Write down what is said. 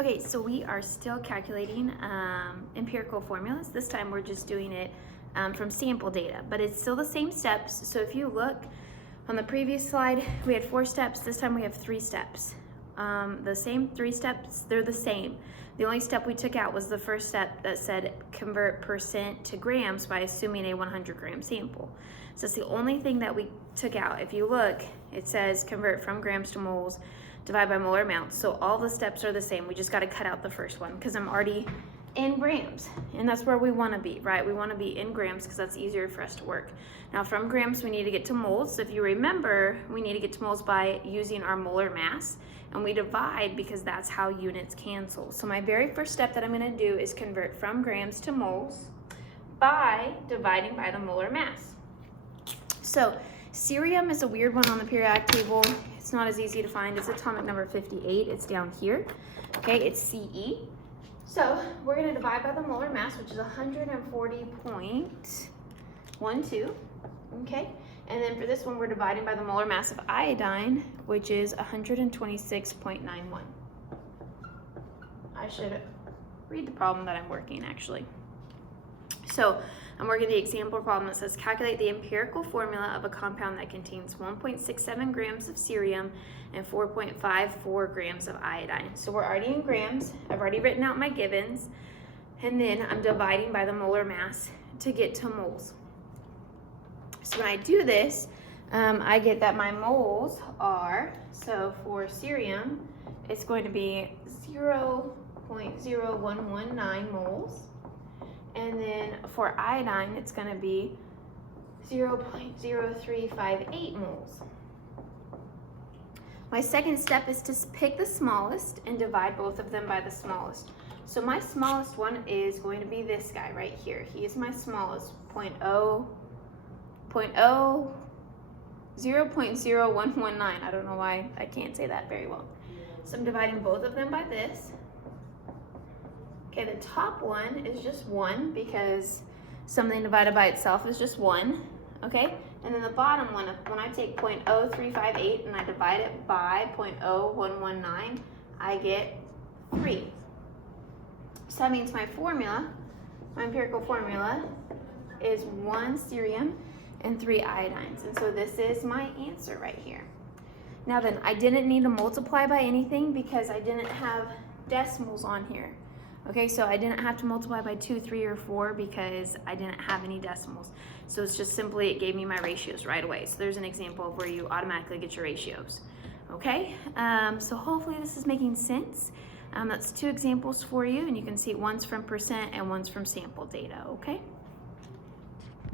Okay, so we are still calculating empirical formulas. This time we're just doing it from sample data, but it's still the same steps. So if you look on the previous slide, we had 4 steps. This time we have 3 steps. The same 3 steps, they're the same. The only step we took out was the first step that said convert percent to grams by assuming a 100-gram sample. So it's the only thing that we took out. If you look, it says convert from grams to moles, divide by molar amounts. So all the steps are the same. We just got to cut out the first one because I'm already in grams, and that's where we want to be, right? We want to be in grams because that's easier for us to work. Now from grams, we need to get to moles. So if you remember, we need to get to moles by using our molar mass, and we divide because that's how units cancel. So my very first step that I'm going to do is convert from grams to moles by dividing by the molar mass. So cerium is a weird one on the periodic table. It's not as easy to find. It's atomic number 58. It's down here. Okay, it's Ce. So we're going to divide by the molar mass, which is 140.12. Okay, and then for this one, we're dividing by the molar mass of iodine, which is 126.91. I should read the problem that I'm working, actually. So I'm working the example problem that says calculate the empirical formula of a compound that contains 1.67 grams of cerium and 4.54 grams of iodine. So we're already in grams. I've already written out my givens, and then I'm dividing by the molar mass to get to moles. So when I do this, I get that my moles are, so for cerium, it's going to be 0.0119 moles. And then for iodine, it's going to be 0.0358 moles. My second step is to pick the smallest and divide both of them by the smallest. So my smallest one is going to be this guy right here. He is my smallest, 0.0119. I don't know why I can't say that very well. So I'm dividing both of them by this. Okay, the top one is just 1 because something divided by itself is just 1, okay? And then the bottom one, when I take 0.0358 and I divide it by 0.0119, I get 3. So that means my formula, my empirical formula, is 1 cerium and 3 iodines. And so this is my answer right here. Now then, I didn't need to multiply by anything because I didn't have decimals on here. Okay, so I didn't have to multiply by 2, 3, or 4 because I didn't have any decimals. So it's just simply, it gave me my ratios right away. So there's an example of where you automatically get your ratios. Okay, so hopefully this is making sense. That's 2 examples for you, and you can see one's from percent and one's from sample data, okay?